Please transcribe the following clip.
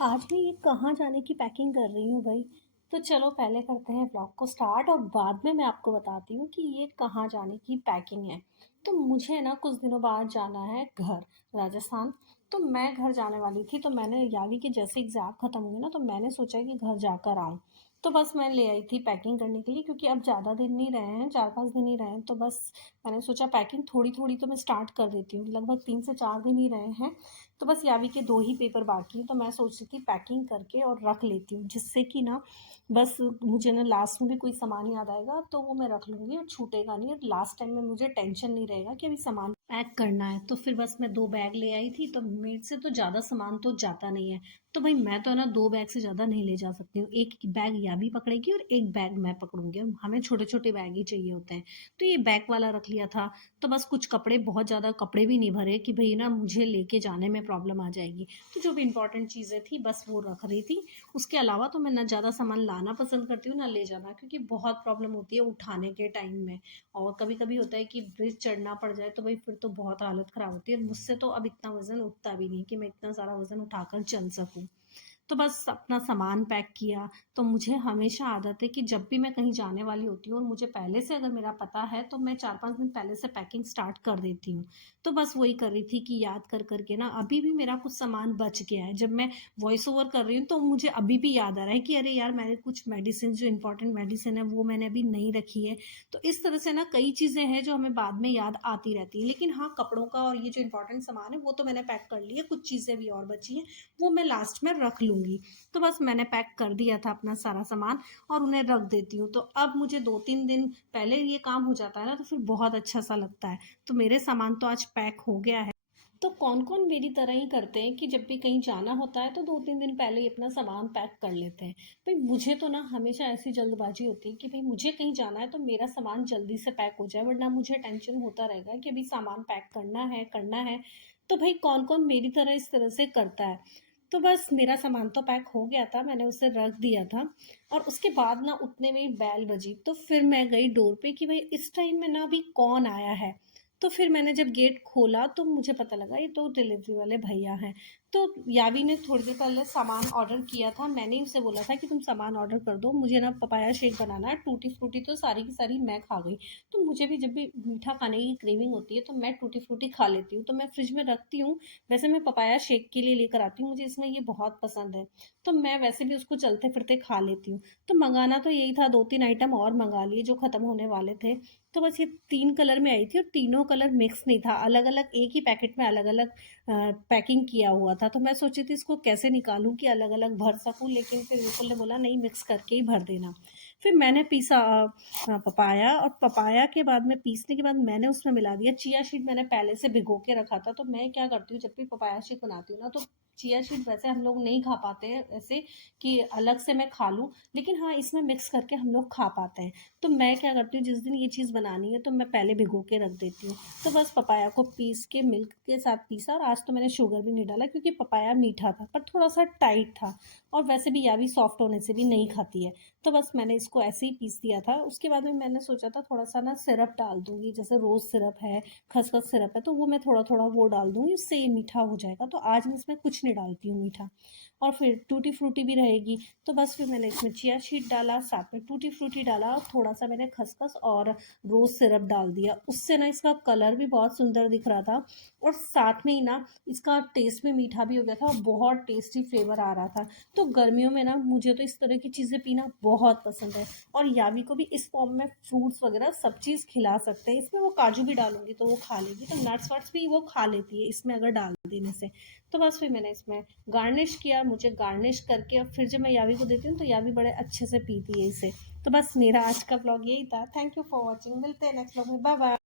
आज मैं ये कहाँ जाने की पैकिंग कर रही हूँ भाई। तो चलो पहले करते हैं व्लॉग को स्टार्ट और बाद में मैं आपको बताती हूँ कि ये कहाँ जाने की पैकिंग है। तो मुझे ना कुछ दिनों बाद जाना है घर, राजस्थान। तो मैं घर जाने वाली थी, तो मैंने यावी के जैसे एग्ज़ाम ख़त्म हुए ना, तो मैंने सोचा कि घर जाकर आऊँ। तो बस मैं ले आई थी पैकिंग करने के लिए, क्योंकि अब ज़्यादा दिन नहीं रहे हैं, 4-5 दिन ही रहे हैं। तो बस मैंने सोचा पैकिंग थोड़ी-थोड़ी तो मैं स्टार्ट कर देती हूँ, लगभग 3 से 4 दिन ही रहे हैं। तो बस यावी के 2 ही पेपर बाकी हैं, तो मैं सोच रही थी पैकिंग करके और रख लेती हूँ, जिससे कि ना बस मुझे ना लास्ट में भी कोई सामान याद आएगा तो वो मैं रख लूँगी और छूटेगा नहीं, और लास्ट टाइम में मुझे टेंशन नहीं रहेगा कि अभी सामान पैक करना है। तो फिर बस मैं 2 बैग ले आई थी, तो मेरे से तो ज़्यादा सामान तो जाता नहीं है। तो भाई मैं तो ना 2 बैग से ज़्यादा नहीं ले जा सकती हूँ। 1 बैग यावी पकड़ेगी और 1 बैग मैं पकड़ूँगी, और हमें छोटे-छोटे बैग ही चाहिए होते हैं। तो ये बैग वाला रख लिया था। तो बस कुछ कपड़े, बहुत ज़्यादा कपड़े भी नहीं भरे कि भई ना मुझे लेके जाने में प्रॉब्लम आ जाएगी। तो जो भी इम्पोर्टेंट चीज़ें थी बस वो रख रही थी। उसके अलावा तो मैं ना ज़्यादा सामान लाना पसंद करती हूँ, ना ले जाना, क्योंकि बहुत प्रॉब्लम होती है उठाने के टाइम में। और कभी-कभी होता है कि ब्रिज चढ़ना पड़ जाए, तो भई फिर तो बहुत हालत ख़राब होती है। मुझसे तो अब इतना वज़न उठता भी नहीं कि मैं इतना सारा वज़न उठाकर चल सकूँ। तो बस अपना सामान पैक किया। तो मुझे हमेशा आदत है कि जब भी मैं कहीं जाने वाली होती हूँ और मुझे पहले से अगर मेरा पता है, तो मैं 4-5 दिन पहले से पैकिंग स्टार्ट कर देती हूँ। तो बस वही कर रही थी कि याद कर कर के ना अभी भी मेरा कुछ सामान बच गया है। जब मैं वॉइस ओवर कर रही हूँ तो मुझे अभी भी याद आ रहा है कि अरे यार, मैंने कुछ मेडिसिन, जो इम्पोर्टेंट मेडिसिन है वो मैंने अभी नहीं रखी है। तो इस तरह से ना कई चीज़ें हैं जो हमें बाद में याद आती रहती है। लेकिन हाँ, कपड़ों का और ये जो इम्पोर्टेंट सामान है वो तो मैंने पैक कर लिया, कुछ चीज़ें भी और बची हैं, वो मैं लास्ट में रख लूँगी। तो बस मैंने पैक कर दिया था अपना सारा सामान और उन्हें रख देती हूँ। तो अब मुझे 2-3 दिन पहले ये काम हो जाता है ना, तो फिर बहुत अच्छा-सा लगता है। तो मेरे सामान तो आज पैक हो गया है। तो कौन-कौन मेरी तरह ही करते हैं कि जब भी कहीं जाना होता है तो 2-3 दिन पहले ही अपना सामान पैक कर लेते हैं। भई मुझे तो ना हमेशा ऐसी जल्दबाज़ी होती है कि भई मुझे कहीं जाना है तो मेरा सामान जल्दी से पैक हो जाए, वरना मुझे टेंशन होता रहेगा कि अभी सामान पैक करना है, करना है। तो भई कौन-कौन मेरी तरह इस तरह से करता है। तो बस मेरा सामान तो पैक हो गया था, मैंने उसे रख दिया था, और उसके बाद ना उतने में ही बेल बजी। तो फिर मैं गई डोर पे कि भई इस टाइम में ना अभी कौन आया है। तो फिर मैंने जब गेट खोला तो मुझे पता लगा ये तो डिलीवरी वाले भैया हैं। तो यावी ने थोड़ी देर पहले सामान ऑर्डर किया था, मैंने ही उसे बोला था कि तुम सामान ऑर्डर कर दो, मुझे ना पपाया शेक बनाना है। टूटी फ्रूटी तो सारी की सारी मैं खा गई। तो मुझे भी जब भी मीठा खाने की क्रेविंग होती है तो मैं टूटी फ्रूटी खा लेती हूँ, तो मैं फ्रिज में रखती हूँ। वैसे मैं पपाया शेक के लिए लेकर आती हूँ, मुझे इसमें ये बहुत पसंद है। तो मैं वैसे भी उसको चलते फिरते खा लेती हूँ। तो मंगाना तो यही था, 2-3 आइटम और मंगा लिए जो ख़त्म होने वाले थे। तो बस ये 3 कलर में आई थी और तीनों कलर मिक्स नहीं था, अलग-अलग एक ही पैकेट में अलग-अलग पैकिंग किया हुआ था। तो मैं सोची थी इसको कैसे निकालूँ कि अलग-अलग भर सकूँ, लेकिन फिर विपुल ने बोला नहीं, मिक्स करके ही भर देना। फिर मैंने पीसा पपाया, और पपाया के बाद में पीसने के बाद मैंने उसमें मिला दिया चिया सीड। मैंने पहले से भिगो के रखा था। तो मैं क्या करती हूँ, जब भी पपाया शेक बनाती हूँ ना, तो चिया सीड वैसे हम लोग नहीं खा पाते हैं ऐसे कि अलग से मैं खा लूँ, लेकिन हाँ, इसमें मिक्स करके हम लोग खा पाते हैं। तो मैं क्या करती हूँ, जिस दिन ये चीज़ बनानी है तो मैं पहले भिगो के रख देती हूँ। तो बस पपाया को पीस के मिल्क के साथ पीसा, और आज तो मैंने शुगर भी नहीं डाला क्योंकि पपाया मीठा था पर थोड़ा सा टाइट था, और वैसे भी यावी सॉफ्ट होने से भी नहीं खाती है। तो बस मैंने इसको ऐसे ही पीस दिया था। उसके बाद में मैंने सोचा था थोड़ा सा ना सिरप डाल दूंगी, जैसे रोज़ सिरप है, खसखस सिरप है, तो वो मैं थोड़ा थोड़ा वो डाल दूंगी, उससे ये मीठा हो जाएगा। तो आज मैं इसमें कुछ नहीं डालती हूँ मीठा। और फिर टूटी फ्रूटी भी रहेगी। तो बस फिर मैंने इसमें चिया सीड डाला, साथ में टूटी फ्रूटी डाला, और थोड़ा सा मैंने खसखस और रोज़ सिरप डाल दिया। उससे ना इसका कलर भी बहुत सुंदर दिख रहा था, और साथ में ही ना इसका टेस्ट भी मीठा भी हो गया था और बहुत टेस्टी फ्लेवर आ रहा था। तो गर्मियों में ना मुझे तो इस तरह की चीज़ें पीना बहुत पसंद है, और यावी को भी इस फॉर्म में फ्रूट्स वगैरह सब चीज़ खिला सकते हैं। इसमें वो काजू भी डालूंगी तो वो खा लेगी, तो नट्स वट्स भी वो खा लेती है इसमें अगर डाल देने से। तो बस फिर मैंने इसमें गार्निश किया। मुझे गार्निश करके और फिर जब मैं यावी को देती हूँ तो यावी बड़े अच्छे से पीती है इसे। तो बस मेरा आज का ब्लॉग यही था। थैंक यू फॉर वॉचिंग, मिलते हैं नेक्स्ट ब्लॉग में, बाय बाय।